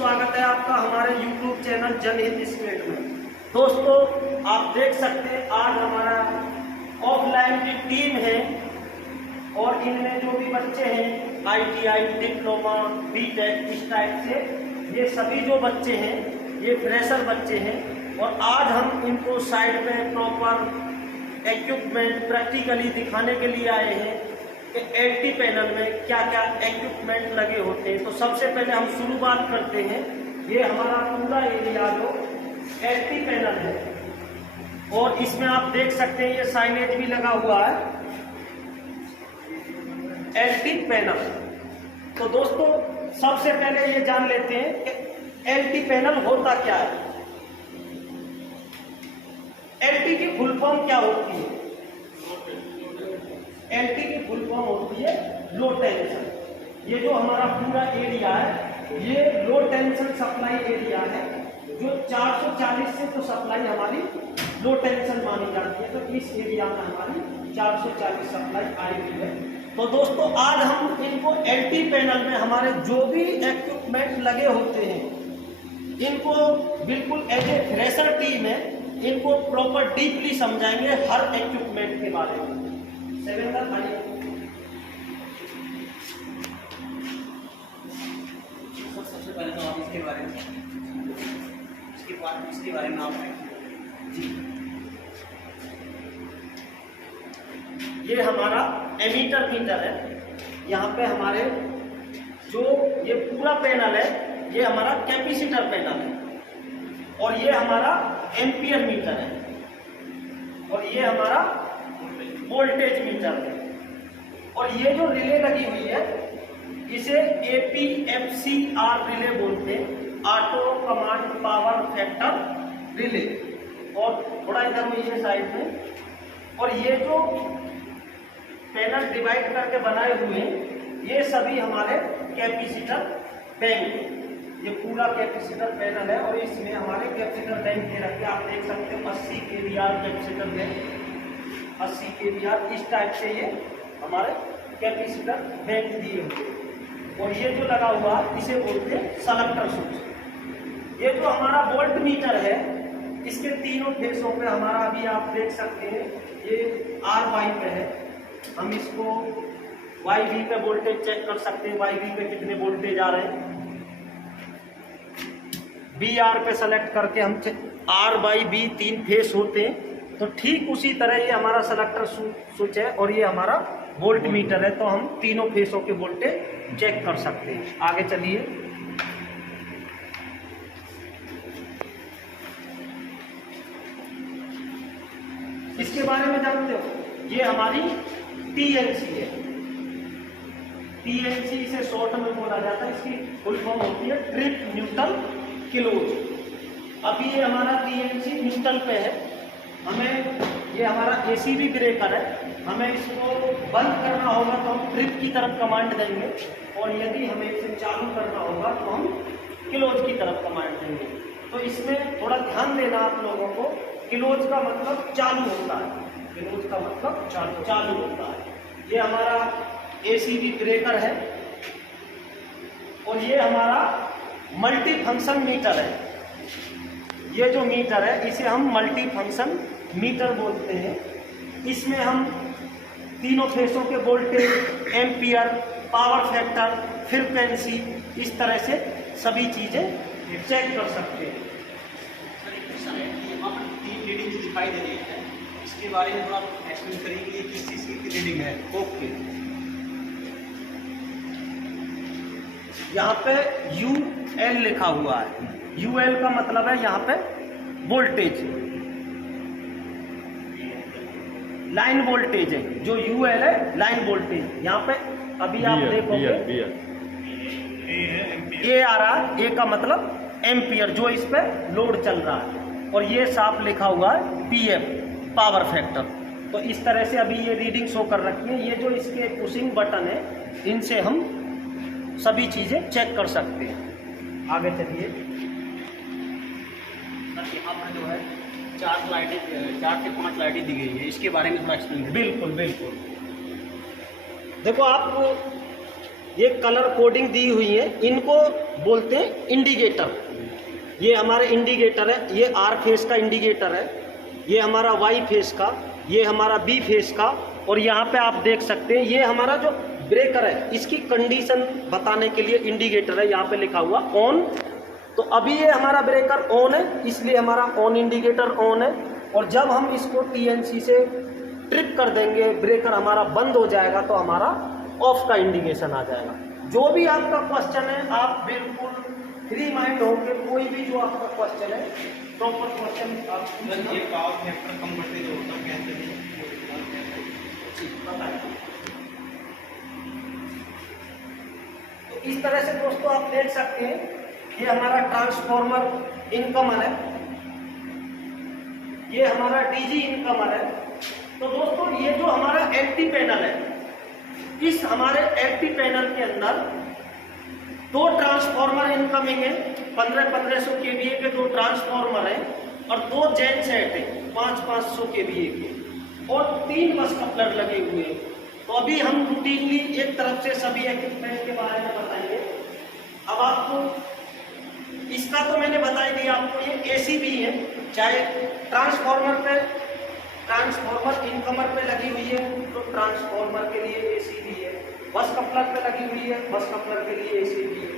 स्वागत है आपका हमारे YouTube चैनल जनहित स्पीड में। दोस्तों आप देख सकते हैं आज हमारा ऑफलाइन की टीम है और इनमें जो भी बच्चे हैं ITI, डिप्लोमा, BTech इस टाइप से ये सभी जो बच्चे हैं ये फ्रेशर बच्चे हैं और आज हम इनको साइड में प्रॉपर इक्विपमेंट प्रैक्टिकली दिखाने के लिए आए हैं कि LT पैनल में क्या क्या इक्विपमेंट लगे होते हैं। तो सबसे पहले हम शुरुआत करते हैं। ये हमारा पूरा एरिया जो LT पैनल है और इसमें आप देख सकते हैं ये साइनेज भी लगा हुआ है LT पैनल। तो दोस्तों सबसे पहले ये जान लेते हैं कि LT पैनल होता क्या है। LT की फुल फॉर्म क्या होती है? LT की फुल फॉर्म होती है लो टेंशन। ये जो हमारा पूरा एरिया है ये लो टेंशन सप्लाई एरिया है जो 440 से तो सप्लाई हमारी लो टेंशन मानी जाती है। तो इस एरिया में हमारी 440 सप्लाई आई हुई है। तो दोस्तों आज हम इनको LT पैनल में हमारे जो भी इक्विपमेंट लगे होते हैं इनको बिल्कुल एज ए फ्रेशर टीम है इनको प्रॉपर डीपली समझाएंगे हर इक्विपमेंट के बारे में। सबसे पहले तो आप इसके बारे में आप जी ये हमारा एमीटर मीटर है। यहाँ पे हमारे जो ये पूरा पैनल है ये हमारा कैपेसिटर पैनल है और ये हमारा एम्पियर मीटर है और ये हमारा वोल्टेज मीटर है और ये जो रिले लगी हुई है इसे APFCR रिले बोलते हैं, auto command power factor relay. और थोड़ा इधर में ये साइड में और ये जो पैनल डिवाइड करके बनाए हुए हैं ये सभी हमारे कैपेसिटर बैंक। ये पूरा कैपेसिटर पैनल है और इसमें हमारे कैपेसिटर बैंक दे रखे आप देख सकते हो 80 kVAR कैपेसिटर बैंक 80 kVAR इस टाइप से ये हमारे कैपेसिटर बैंक दिए हुए और ये जो लगा हुआ इसे बोलते हैं सेलेक्टर स्विच। ये जो हमारा वोल्ट मीटर है इसके तीनों फेसों पे हमारा अभी आप देख सकते हैं ये RY पे है। हम इसको YV पे वोल्टेज चेक कर सकते हैं YV पे कितने वोल्टेज आ रहे हैं। BR पे सेलेक्ट करके हम RYB 3 फेस होते हैं। तो ठीक उसी तरह ये हमारा सेलेक्टर स्विच है और ये हमारा वोल्ट मीटर है। तो हम तीनों फेसों के वोल्टेज चेक कर सकते हैं। आगे चलिए इसके बारे में जानते हो ये हमारी TNC है। TNC इसे शॉर्ट में बोला जाता है। इसकी फुल फॉर्म होती है ट्रिप न्यूटन किलोज। अभी ये हमारा TNC न्यूट्रल पे है। हमें ये हमारा ACB ब्रेकर है। हमें इसको बंद करना होगा तो हम ट्रिप की तरफ कमांड देंगे और यदि हमें इसे चालू करना होगा तो हम क्लोज की तरफ कमांड देंगे। तो इसमें थोड़ा ध्यान देना आप लोगों को। क्लोज का मतलब चालू होता है, क्लोज का मतलब चालू होता है। ये हमारा ACB ब्रेकर है और ये हमारा मल्टी फंक्शन मीटर है। ये जो मीटर है इसे हम मल्टी फंक्शन मीटर बोलते हैं। इसमें हम तीनों फेसों के voltage, ampere, power factor, frequency इस तरह से सभी चीजें चेक कर सकते हैं। सर एक क्वेश्चन है कि यहाँ पर 3 रीडिंग दिखाई दे रही है इसके बारे में थोड़ा एक्सप्लेन करिए कि ये किस चीज़ की रीडिंग है। ओके यहाँ पे UL लिखा हुआ है। UL का मतलब है यहाँ पे वोल्टेज, लाइन वोल्टेज है। जो UL है लाइन वोल्टेज। यहाँ पे अभी आप देखोगे A आ रहा है। A का मतलब एम्पियर जो इस पे लोड चल रहा है और ये साफ लिखा हुआ है PF पावर फैक्टर। तो इस तरह से अभी ये रीडिंग शो कर रखी है। ये जो इसके पुशिंग बटन है इनसे हम सभी चीजें चेक कर सकते हैं। आगे चलिए सर यहाँ पर जो है 4 से 5 लाइटें दी गई है इसके बारे में थोड़ा एक्सप्लेन करिए। बिल्कुल बिल्कुल। देखो आप ये कलर कोडिंग दी हुई है, इनको बोलते हैं इंडिकेटर। ये हमारे इंडिकेटर है, ये आर फेस का इंडिकेटर है, ये हमारा वाई फेस का, ये हमारा बी फेस का, और यहाँ पे आप देख सकते हैं ये हमारा जो ब्रेकर है इसकी कंडीशन बताने के लिए इंडिकेटर है, यहाँ पे लिखा हुआ ऑन। तो अभी ये हमारा ब्रेकर ऑन है, इसलिए हमारा ऑन इंडिकेटर ऑन है। और जब हम इसको टीएनसी से ट्रिप कर देंगे, ब्रेकर हमारा बंद हो जाएगा, तो हमारा ऑफ का इंडिकेशन आ जाएगा। जो भी आपका क्वेश्चन है आप बिल्कुल फ्री माइंड होकर कोई भी जो आपका क्वेश्चन है प्रॉपर क्वेश्चन आप ये पावर फैक्टर कम बढ़ते जो होता है कैसे बताइए। तो इस तरह से दोस्तों आप देख सकते हैं ये हमारा ट्रांसफॉर्मर इनकमर है, ये हमारा डीजी इनकमर है। तो दोस्तों ये जो हमारा एलटी पैनल है, इस हमारे एलटी पैनल के अंदर दो ट्रांसफॉर्मर इनकमिंग है, 1500 केवीए के दो ट्रांसफॉर्मर है, और दो जेन सेट है 500 केवीए के, और 3 बस कपलर लगे हुए हैं। तो अभी हम रूटीनली एक तरफ से सभी इक्विपमेंट के बारे में बताएंगे। अब आपको इसका तो मैंने बता ही दिया आपको, ये एसी भी है, चाहे ट्रांसफॉर्मर इनकमर पे लगी हुई है तो ट्रांसफॉर्मर के लिए एसी भी है, बस कपलर पे लगी हुई है, बस कपलर के लिए एसी भी है,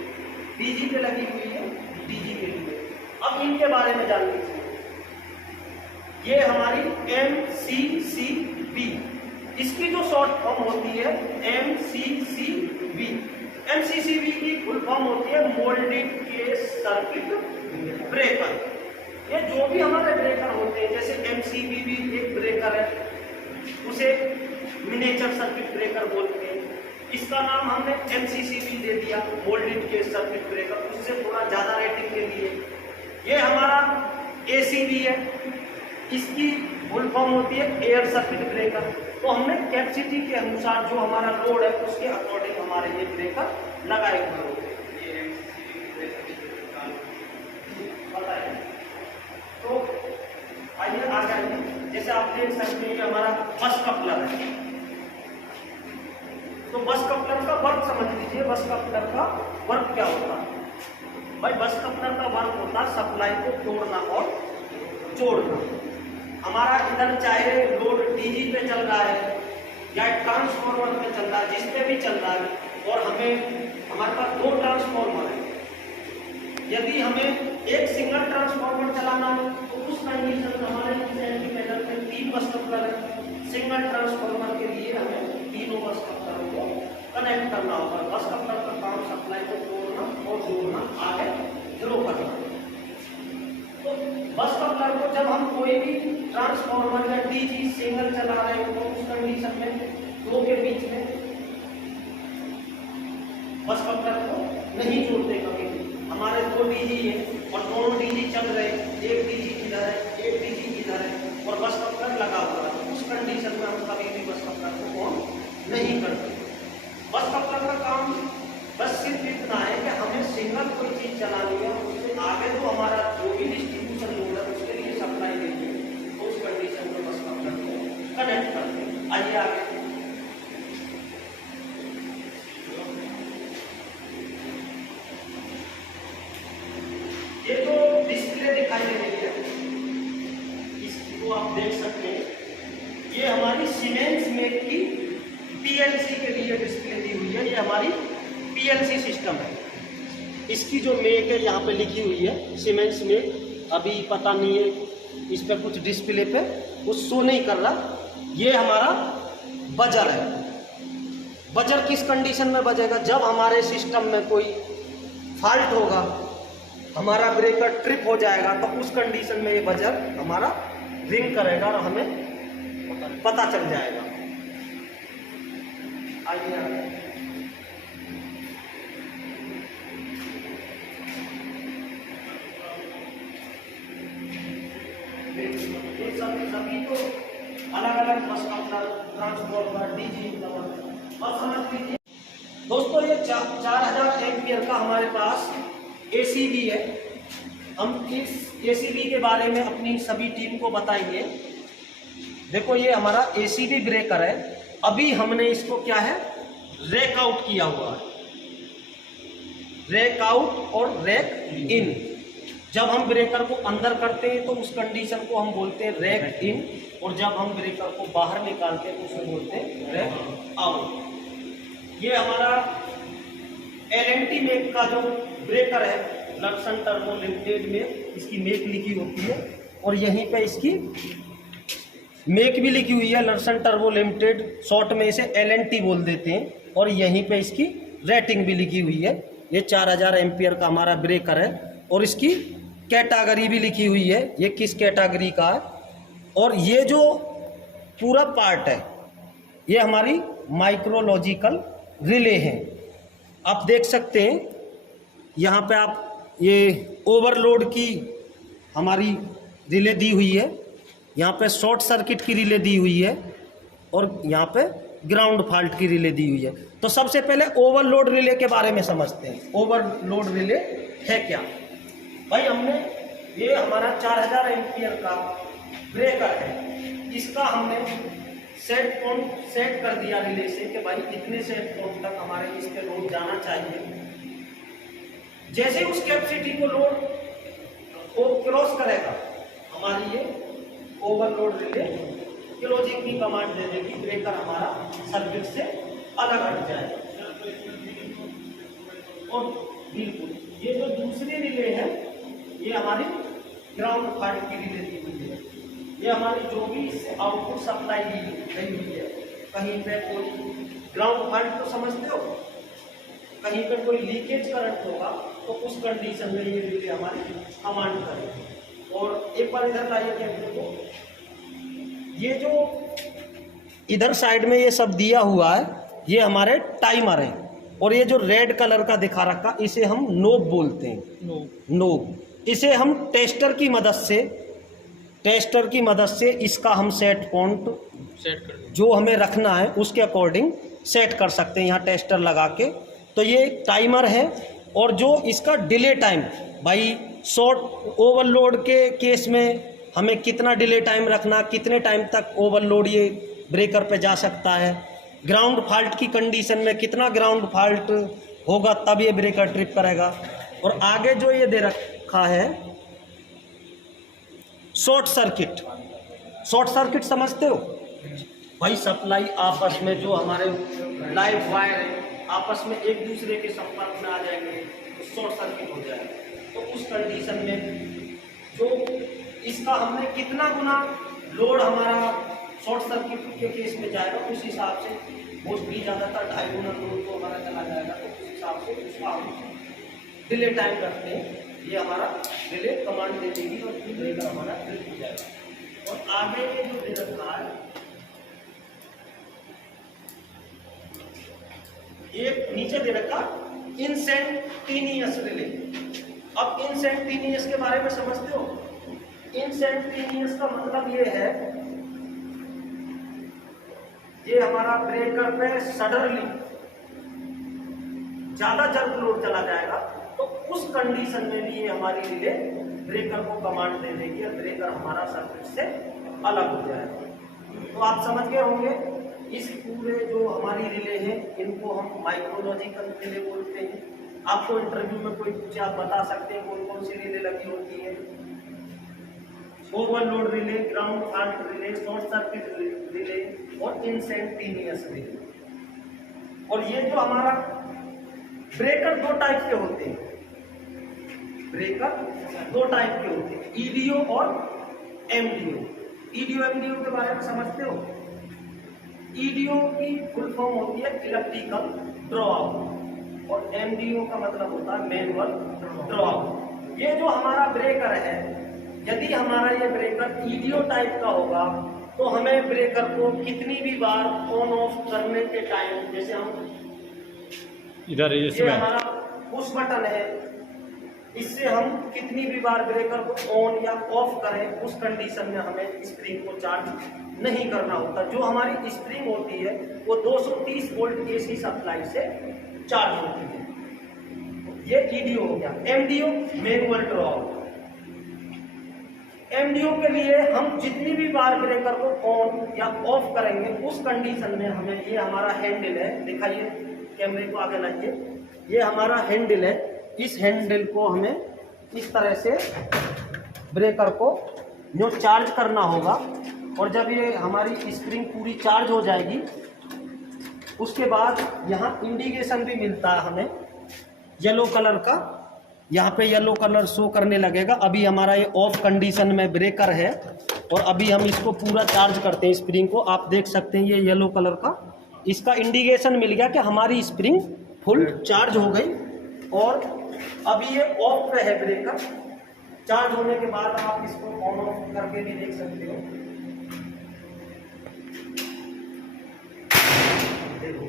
डीजी पे लगी हुई है, डीजी के लिए। अब इनके बारे में जान लीजिए। ये हमारी MCCB, इसकी जो शॉर्ट फॉर्म होती है MCCB। MCCB की फुल फॉर्म होती है मोल्डेड केस सर्किट ब्रेकर। ये जो भी हमारे ब्रेकर होते हैं, जैसे MCB भी एक ब्रेकर है, उसे मिनिएचर सर्किट ब्रेकर बोलते हैं। इसका नाम हमने MCCB दे दिया, मोल्डेड केस सर्किट ब्रेकर, उससे थोड़ा ज्यादा रेटिंग के लिए। ये हमारा ACB है, इसकी फुल फॉर्म होती है एयर सर्किट ब्रेकर। तो हमने कैपेसिटी के अनुसार जो हमारा लोड है उसके अकॉर्डिंग हमारे ये ब्रेकर लगाए हुए होते हैं। बताइए, तो आइए आ जाइए। जैसे आप देख सकते हैं कि हमारा बस कपलर है, तो बस कपलर का वर्क समझ लीजिए। बस कपलर का वर्क क्या होता है भाई? बस कपलर का वर्क होता है सप्लाई को तोड़ना और जोड़ना। हमारा इधर चाहे लोड डीजी पे चल रहा है या ट्रांसफॉर्मर पे चल रहा है, जिस पे भी चल रहा है, और हमारे पास 2 ट्रांसफॉर्मर है। यदि हमें एक सिंगल ट्रांसफॉर्मर चलाना है तो उस कंडीशन में हमारे एलटी पैनल में 3 बस कपलर है। सिंगल ट्रांसफॉर्मर के लिए हमें तीनों बस कपलरों को कनेक्ट करना होगा। बस कपलर का काम सप्लाई को तोड़ना और जोड़ना, आगे ड्रो करना। तो बस कपलर को जब हम कोई भी ट्रांसफॉर्मर या डीजी सिंगल चला रहे हो तो उस कंडीशन में 2 के बीच में बस कपलर को नहीं जोड़ते कभी भी। हमारे 2 डीजी है और दोनों डीजी चल रहे हैं, एक डीजी इधर है, एक डीजी इधर है, और बस कपलर लगा हुआ है। उस कंडीशन में हम कभी भी बस कपलर को ऑन नहीं करते। बस कपलर का काम बस सिर्फ इतना है कि हमें सिंगल कोई चीज चलानी है, उससे आगे तो हमारा जो भी डिस्ट्रीब्यूशन लोड है उसके लिए सप्लाई देनी है, तो उस कंडीशन में बस कपलर को कनेक्ट करते हैं। आइए आगे। ये जो डिस्प्ले दिखाई दे रही है इसको आप देख सकते हैं, ये हमारी सीमेंस मेक की PLC के लिए डिस्प्ले दी हुई है। ये हमारी PLC सिस्टम है। इसकी जो मेक है यहाँ पे लिखी हुई है सीमेंस मेक। अभी पता नहीं है इस पे कुछ डिस्प्ले पे कुछ शो नहीं कर रहा। ये हमारा बजर है। बजर किस कंडीशन में बजेगा? जब हमारे सिस्टम में कोई फॉल्ट होगा, हमारा ब्रेकर ट्रिप हो जाएगा, तो उस कंडीशन में ये बजर हमारा रिंग करेगा और हमें पता चल जाएगा। आइए आगे। सभी तो अलग अलग बस कपलर, ट्रांसफॉर्मर, डीजी और समझ लीजिए दोस्तों, ये 4000 एम्पियर का हमारे पास ACB है। हम इस ACB के बारे में अपनी सभी टीम को बताएंगे। देखो ये हमारा ACB ब्रेकर है। अभी हमने इसको क्या है, रेक आउट किया हुआ है। रैक आउट और रैक इन। जब हम ब्रेकर को अंदर करते हैं तो उस कंडीशन को हम बोलते हैं रैक इन, और जब हम ब्रेकर को बाहर निकालते हैं तो उसे बोलते हैं रैक आउट। ये हमारा एलएनटी मेक का जो ब्रेकर है, लक्सन टर्बो लिमिटेड में इसकी मेक लिखी होती है, और यहीं पे इसकी मेक भी लिखी हुई है, लक्सन टर्बो लिमिटेड, शॉर्ट में इसे एलएनटी बोल देते हैं, और यहीं पे इसकी रेटिंग भी लिखी हुई है। ये 4000 एम्पियर का हमारा ब्रेकर है, और इसकी कैटेगरी भी लिखी हुई है, ये किस कैटेगरी का है। और ये जो पूरा पार्ट है ये हमारी माइक्रोलॉजिकल रिले है। आप देख सकते हैं यहाँ पे आप ये ओवरलोड की हमारी रिले दी हुई है, यहाँ पे शॉर्ट सर्किट की रिले दी हुई है, और यहाँ पे ग्राउंड फॉल्ट की रिले दी हुई है। तो सबसे पहले ओवरलोड रिले के बारे में समझते हैं। ओवरलोड रिले है क्या भाई? हमने ये हमारा 4000 एम्पियर का ब्रेकर है, इसका हमने सेट पॉइंट सेट कर दिया रिले से कि भाई इतने सेट पॉइंट तक हमारे इस पे लोड जाना चाहिए। जैसे उस कैपेसिटी को लोड को क्रॉस करेगा, हमारी ये ओवरलोड रिले क्लोजिंग की कमांड दे देगी, ब्रेकर हमारा सर्किट से अलग हट जाएगा। और बिल्कुल ये जो दूसरी रिले है ये हमारी ग्राउंड फॉल्ट की रिले दी हुई है। ये हमारी जो भी आउटपुट सप्लाई गई हुई है, कहीं पे कोई ग्राउंड फॉल्ट तो समझते हो, कहीं पे कोई लीकेज करंट होगा तो उस कंडीशन में ये रिले हमारी कमांड करेगी। और एक बार इधर लाइए कैमरे को, ये जो इधर साइड में ये सब दिया हुआ है ये हमारे टाइमर है, और ये जो रेड कलर का दिखा रखा इसे हम नोब बोलते हैं। नोब इसे हम टेस्टर की मदद से इसका हम सेट पॉइंट जो हमें रखना है उसके अकॉर्डिंग सेट कर सकते हैं, यहाँ टेस्टर लगा के। तो ये टाइमर है, और जो इसका डिले टाइम, भाई शॉर्ट ओवरलोड के केस में हमें कितना डिले टाइम रखना, कितने टाइम तक ओवरलोड ये ब्रेकर पे जा सकता है, ग्राउंड फॉल्ट की कंडीशन में कितना ग्राउंड फॉल्ट होगा तब ये ब्रेकर ट्रिप करेगा। और आगे जो ये दे रखा है शॉर्ट सर्किट समझते हो भाई? सप्लाई आपस में जो हमारे लाइव वायर है आपस में एक दूसरे के संपर्क में आ जाएंगे तो शॉर्ट सर्किट हो जाएगा। तो उस कंडीशन में जो इसका हमने कितना गुना लोड हमारा शॉर्ट सर्किट के केस में जाएगा उस हिसाब से, मोस्टली ज़्यादातर 2.5 गुना लोड तो हमारा चला जाएगा, तो उस हिसाब से उसका हम डिले टाइम रखते हैं। ये हमारा डिले कमांड दे देगी और ब्रेकर हमारा ट्रिप हो जाएगा। और आगे ये जो दे रखा है एक नीचे दे रखा इंस्टेंटेनियस रिले। अब इंस्टेंटेनियस के बारे में समझते हो? इंस्टेंटेनियस का मतलब ये है, ये हमारा ब्रेकर पे सडनली ज्यादा जल्द लोड चला जाएगा तो उस कंडीशन में भी ये हमारी रिले ब्रेकर को कमांड दे देगी और ब्रेकर हमारा सर्किट से अलग हो जाएगा। तो आप समझ गए होंगे इस पूरे जो हमारी रिले हैं इनको हम माइक्रोलॉजिकल रिले बोलते हैं। आपको इंटरव्यू में कोई पूछे आप बता सकते हैं कौन कौन सी रिले लगी होती है? Overload relay, ground fault relay, short circuit relay और इंस्टेंटेनियस रिले। और ये जो हमारा ब्रेकर दो टाइप के होते हैं, ईडीओ और एमडीओ। ईडीओ एमडीओ के बारे में समझते हो? ईडीओ की फुल फॉर्म होती है इलेक्ट्रिकल ड्रॉ आउट और एमडीओ का मतलब होता है मैनुअल ड्रॉ आउट। ये जो हमारा ब्रेकर है, यदि हमारा ये ब्रेकर ईडीओ टाइप का होगा तो हमें ब्रेकर को कितनी भी बार ऑन ऑफ करने के टाइम, जैसे हम इधर ये हमारा पुश बटन है, इससे हम कितनी भी बार ब्रेकर को ऑन या ऑफ करें उस कंडीशन में हमें स्प्रिंग को चार्ज नहीं करना होता। जो हमारी स्प्रिंग होती है वो 230 वोल्ट एसी सप्लाई से चार्ज होती है। ये ईडीओ हो गया। MDO manual draw out. MDO के लिए हम जितनी भी बार ब्रेकर को ऑन या ऑफ करेंगे उस कंडीशन में हमें, ये हमारा हैंडल है, दिखाइए कैमरे को आगे लाइए, ये हमारा हैंडल है, इस हैंडल को हमें इस तरह से ब्रेकर को जो चार्ज करना होगा, और जब ये हमारी स्प्रिंग पूरी चार्ज हो जाएगी उसके बाद यहाँ इंडिकेशन भी मिलता है हमें येलो कलर का। यहाँ पे येलो कलर शो करने लगेगा। अभी हमारा ये ऑफ कंडीशन में ब्रेकर है और अभी हम इसको पूरा चार्ज करते हैं स्प्रिंग को। आप देख सकते हैं ये येलो कलर का इसका इंडिकेशन मिल गया कि हमारी स्प्रिंग फुल चार्ज हो गई। और अभी ये ऑफ पे है ब्रेकर। चार्ज होने के बाद आप इसको ऑन ऑफ करके भी देख सकते हो। देखो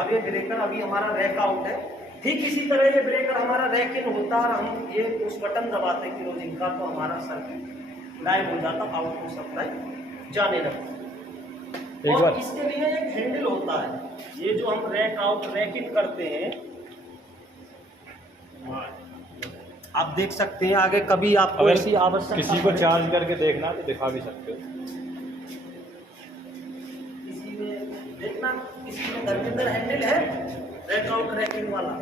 अब ये ब्रेकर अभी हमारा रैक आउट है। ठीक इसी तरह ये ब्रेकर हमारा रैक इन होता है और हम ये उस बटन दबाते हैं क्लोजिंग का, तो हमारा सर्किट गायब हो जाता, आउटपुट सप्लाई जाने लगता। और इसके लिए एक हैंडल होता है, ये जो हम रैक आउट रैक इन करते हैं, आप देख सकते हैं। आगे कभी आपको ऐसी आवश्यकता किसी को चार्ज करके देखना तो दिखा भी सकते हो। किसी में देखना, किसी में धर्मेंद्र हैंडल है रैक आउट रैक इन वाला,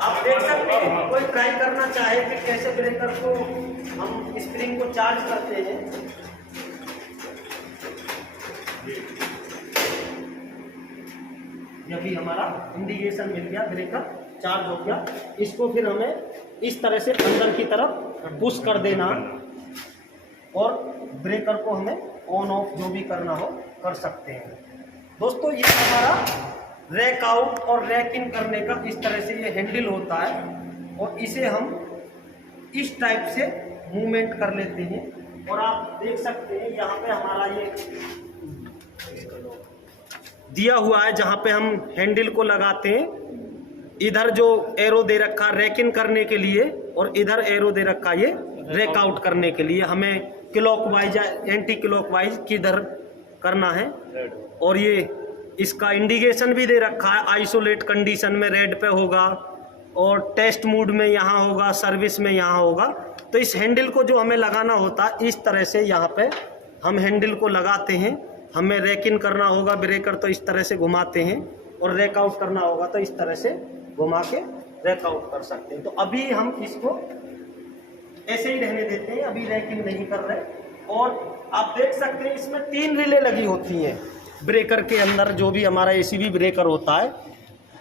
आप देख सकते हैं। कोई ट्राई करना चाहे कि कैसे ब्रेकर को हम स्प्रिंग को चार्ज करते हैं, ये भी हमारा इंडिकेशन मिल गया, ब्रेकर चार्ज हो गया। इसको फिर हमें इस तरह से अंदर की तरफ पुश कर देना और ब्रेकर को हमें ऑन ऑफ जो भी करना हो कर सकते हैं। दोस्तों ये हमारा रैक आउट और रैक इन करने का इस तरह से ये हैंडल होता है और इसे हम इस टाइप से मूवमेंट कर लेते हैं। और आप देख सकते हैं यहाँ पे हमारा ये दिया हुआ है जहाँ पे हम हैंडल को लगाते हैं। इधर जो एरो दे रखा रैक इन करने के लिए और इधर एरो दे रखा ये रैक आउट करने के लिए। हमें क्लॉकवाइज या एंटी क्लॉकवाइज किधर करना है। और ये इसका इंडिकेशन भी दे रखा है, आइसोलेट कंडीशन में रेड पे होगा और टेस्ट मोड में यहाँ होगा, सर्विस में यहाँ होगा। तो इस हैंडल को जो हमें लगाना होता है इस तरह से यहाँ पे हम हैंडल को लगाते हैं। हमें रैक इन करना होगा ब्रेकर तो इस तरह से घुमाते हैं, और रैक आउट करना होगा तो इस तरह से घुमा के रैक आउट कर सकते हैं। तो अभी हम इसको ऐसे ही रहने देते हैं, अभी रैक इन नहीं कर रहे। और आप देख सकते हैं इसमें 3 रिले लगी होती हैं ब्रेकर के अंदर, जो भी हमारा एसीबी ब्रेकर होता है।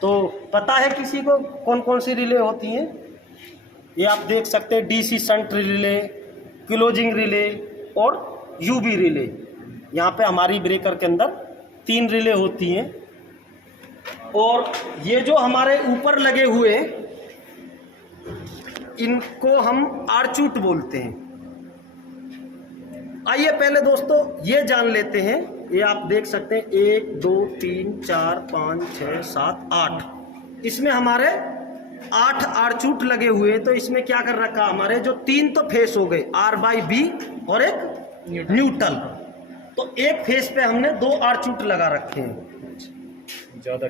तो पता है किसी को कौन कौन सी रिले होती हैं? ये आप देख सकते हैं DC shunt relay, closing relay और यूबी रिले। यहाँ पे हमारी ब्रेकर के अंदर 3 रिले होती हैं। और ये जो हमारे ऊपर लगे हुए इनको हम आर्चूट बोलते हैं। आइए पहले दोस्तों ये जान लेते हैं। ये आप देख सकते हैं 1 2 3 4 5 6 7 8, इसमें हमारे 8 आर्चूट लगे हुए हैं। तो इसमें क्या कर रखा हमारे जो 3 तो फेस हो गए R/B और एक न्यूट्रल। तो एक फेस पे हमने 2 आर्चूट लगा रखे हैं। ज़्यादा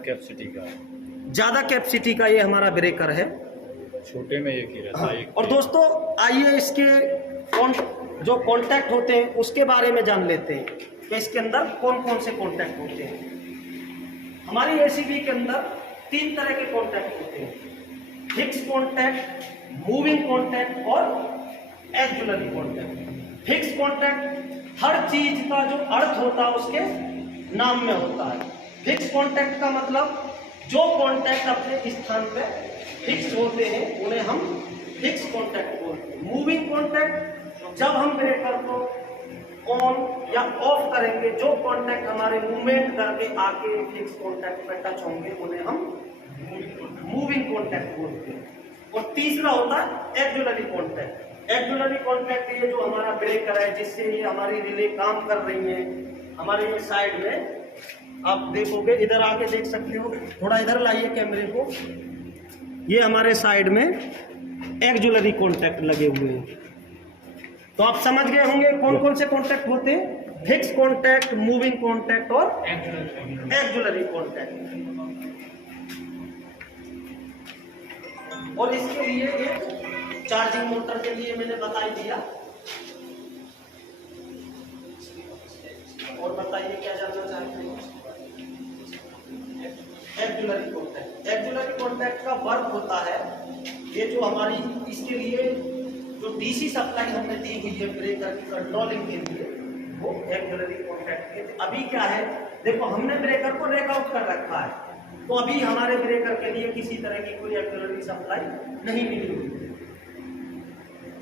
कैपेसिटी का ये हमारा ब्रेकर है। छोटे में एक ही रहता है। और दोस्तों आइए इसके जो कॉन्टैक्ट होते हैं उसके बारे में जान लेते हैं कि इसके अंदर कौन कौन से कॉन्टैक्ट होते हैं। हमारी एसीबी के अंदर 3 तरह के कॉन्टैक्ट होते हैं, फिक्स कॉन्टैक्ट, मूविंग कॉन्टैक्ट और एक्जुलरी कॉन्टैक्ट। फिक्स कॉन्टैक्ट हर चीज का जो अर्थ होता है उसके नाम में होता है। फिक्स कॉन्टैक्ट का मतलब जो कॉन्टैक्ट अपने स्थान पे फिक्स होते हैं उन्हें हम फिक्स कॉन्टैक्ट बोलते हैं। मूविंग कॉन्टैक्ट जब हम ब्रेकर को ऑन या ऑफ करेंगे, जो कॉन्टैक्ट हमारे मूवमेंट करके आके फिक्स कॉन्टैक्ट पे टच होंगे उन्हें हम मूविंग कॉन्टैक्ट बोलते हैं। और तीसरा होता है एक्जुलरी कॉन्टैक्ट। एक्जुलरी कॉन्टैक्ट ये जो हमारा ब्रेकर है जिससे ये हमारी रिले काम कर रही है। हमारे ये साइड में आप देखोगे, इधर आके देख सकते हो, थोड़ा इधर लाइए कैमरे को। ये हमारे साइड में एक्जुलरी कॉन्टैक्ट लगे हुए हैं। तो आप समझ गए होंगे कौन कौन से कॉन्टैक्ट होते हैं, फिक्स कॉन्टैक्ट, मूविंग कॉन्टैक्ट और एक्जुलरी कॉन्टैक्ट। और इसके लिए एक चार्जिंग मोटर के लिए मैंने बता ही दिया। और बताइए क्या जानना चाहते हैं? Auxiliary contact. एक्जुलरी कॉन्टैक्ट का वर्क होता है, ये जो हमारी इसके लिए जो डीसी सप्लाई हमने दी हुई है ब्रेकर की कंट्रोलिंग के लिए, वो एक्सिलरी कॉन्टैक्ट के। अभी क्या है, देखो हमने ब्रेकर को रेकआउट कर रखा है, तो अभी हमारे ब्रेकर के लिए किसी तरह की कोई एक्सिलरी सप्लाई नहीं मिली हुई।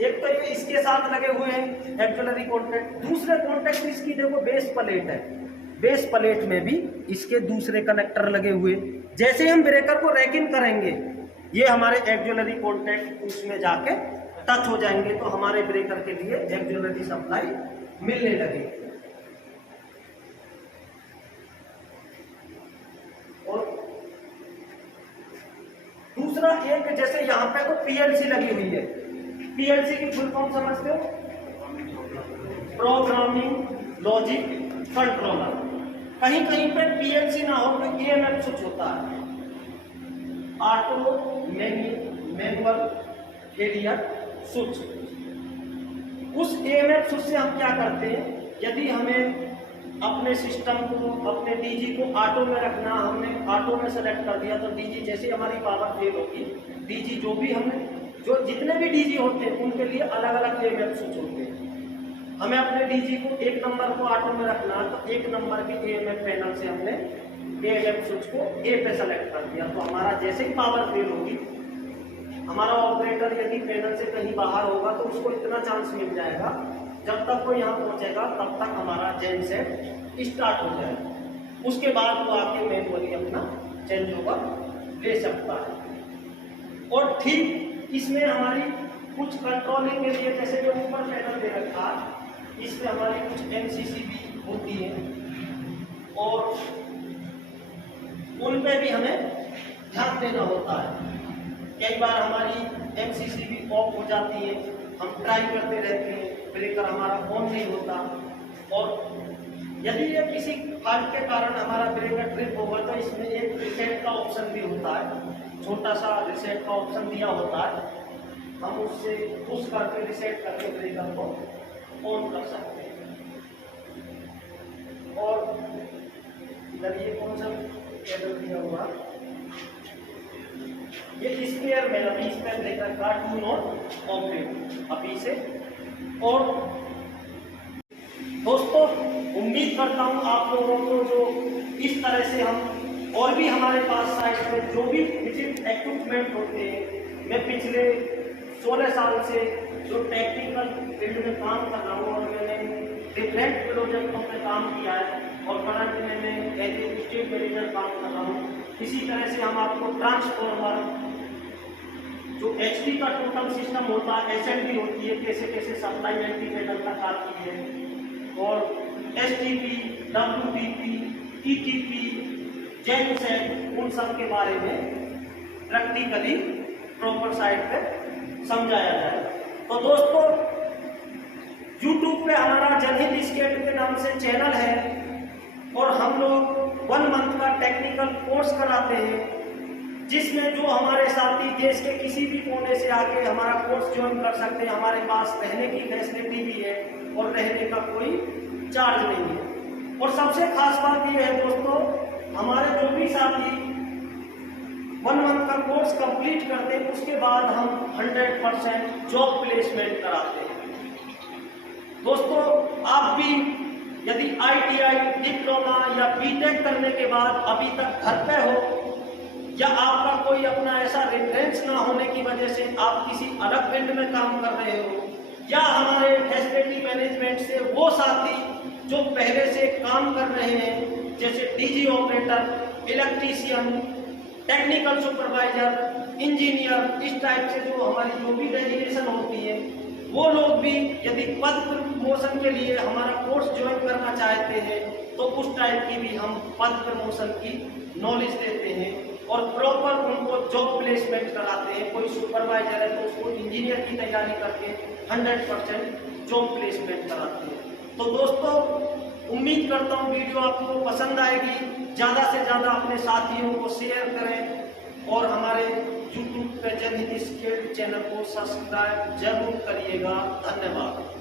एक तो ये इसके साथ लगे हुए हैं एक्सिलरी कॉन्टैक्ट, दूसरे कॉन्टैक्ट इसकी देखो बेस प्लेट है, बेस प्लेट में भी इसके दूसरे कनेक्टर लगे हुए। जैसे हम ब्रेकर को रैक इन करेंगे, ये हमारे एक्सिलरी कॉन्टैक्ट उसमें जाके टच हो जाएंगे, तो हमारे ब्रेकर के लिए एक्सिलरी सप्लाई मिलने लगेगी। और दूसरा एक, जैसे यहाँ पे तो पीएलसी लगी हुई है, पीएलसी की फुल फॉर्म समझते हो? Programming logic controller. कहीं कहीं पे पीएलसी ना हो तो ईएमएफ स्विच होता है, ऑटो मैनुअल फेलियर स्विच। उस ईएमएफ स्विच से हम क्या करते हैं, यदि हमें अपने सिस्टम को, अपने डीजी को ऑटो में रखना, हमने ऑटो में सेलेक्ट कर दिया, तो डीजी जैसे हमारी पावर फेल होगी, डीजी जो भी हमने, जो जितने भी डीजी होते हैं उनके लिए अलग अलग ईएमएफ स्विच होते हैं। हमें अपने डीजी को 1 नंबर को ऑटो में रखना, तो 1 नंबर के ईएमएफ पैनल से हमने ईएमएफ स्विच को ए पे सेलेक्ट कर दिया, तो हमारा जैसे ही पावर फेल होगी, हमारा ऑपरेटर यदि पैनल से कहीं बाहर होगा तो उसको इतना चांस मिल जाएगा, जब तक वो यहाँ पहुँचेगा तब तक हमारा चेंज सेट स्टार्ट हो जाएगा। उसके बाद वो आके मैनुअली अपना चेंज ओवर ले सकता है। और ठीक इसमें हमारी कुछ कंट्रोलिंग के लिए, जैसे जो ऊपर पैनल दे रखा है, इसमें हमारी कुछ एमसीसी भी होती है, और उन पे भी हमें ध्यान देना होता है। कई बार हमारी एमसीसी भी ऑफ हो जाती है, हम ट्राई करते रहते हैं, ब्रेकर हमारा ऑन नहीं होता, और यदि ये किसी फॉल्ट के कारण हमारा ब्रेकर ट्रिप होगा तो इसमें एक रिसेट का ऑप्शन भी होता है, छोटा सा रिसेट का ऑप्शन दिया होता है, हम उससे पुश करके रिसेट करके ब्रेकर को ऑन कर सकते हैं। और इधर ये कौन सा केबल दिया हुआ, ये स्पेयर में अभी इसमें ब्रेकर का टू नॉट ऑपरेट अभी से। और दोस्तों उम्मीद करता हूँ आप लोगों को जो इस तरह से हम, और भी हमारे पास साइट में जो भी विजिट इक्विपमेंट होते हैं, मैं पिछले 16 साल से जो टेक्निकल फील्ड में काम कर रहा हूँ, और मैंने डिफरेंट प्रोजेक्टों पे काम किया है, और करंट में मैं एज ए स्टेट मैनेजर काम कर रहा हूँ। इसी तरह से हम आपको ट्रांसफॉर्मर, जो एचटी का टोटल सिस्टम होता है, एसएनडी होती है, कैसे कैसे सप्लाई मल्टीमीटर तक आती है, और एसटीपी, डब्ल्यूटीपी, ईटीपी, जेनसेट, उन सब के बारे में प्रैक्टिकली प्रॉपर साइट पे समझाया जाएगा। तो दोस्तों YouTube पे हमारा जनहित स्केट के नाम से चैनल है, और हम लोग 1 मंथ का टेक्निकल कोर्स कराते हैं, जिसमें जो हमारे साथी देश के किसी भी कोने से आके हमारा कोर्स ज्वाइन कर सकते हैं। हमारे पास रहने की फैसिलिटी भी है, और रहने का कोई चार्ज नहीं है। और सबसे खास बात यह है दोस्तों, हमारे जो भी साथी 1 मंथ का कोर्स कंप्लीट करते हैं, उसके बाद हम 100% जॉब प्लेसमेंट कराते हैं। दोस्तों आप भी यदि ITI, डिप्लोमा या बीटेक करने के बाद अभी तक घर पे हो, या आपका कोई अपना ऐसा रेफरेंस ना होने की वजह से आप किसी अलग फील्ड में काम कर रहे हो, या हमारे फैसिलिटी मैनेजमेंट से वो साथी जो पहले से काम कर रहे हैं, जैसे DG operator, electrician, technical supervisor, engineer, इस टाइप से जो हमारी जो भी डेजिग्नेशन होती है, वो लोग भी यदि पद प्रमोशन के लिए हमारा कोर्स ज्वाइन करना चाहते हैं, तो उस टाइप की भी हम पद प्रमोशन की नॉलेज देते हैं, और प्रॉपर उनको जॉब प्लेसमेंट कराते हैं। कोई सुपरवाइजर है तो उसको इंजीनियर की तैयारी करके 100% जॉब प्लेसमेंट कराते हैं। तो दोस्तों उम्मीद करता हूँ वीडियो आपको पसंद आएगी, ज़्यादा से ज़्यादा अपने साथियों को शेयर करें, और हमारे YouTube पे जनहित स्केट चैनल को सब्सक्राइब जरूर करिएगा। धन्यवाद।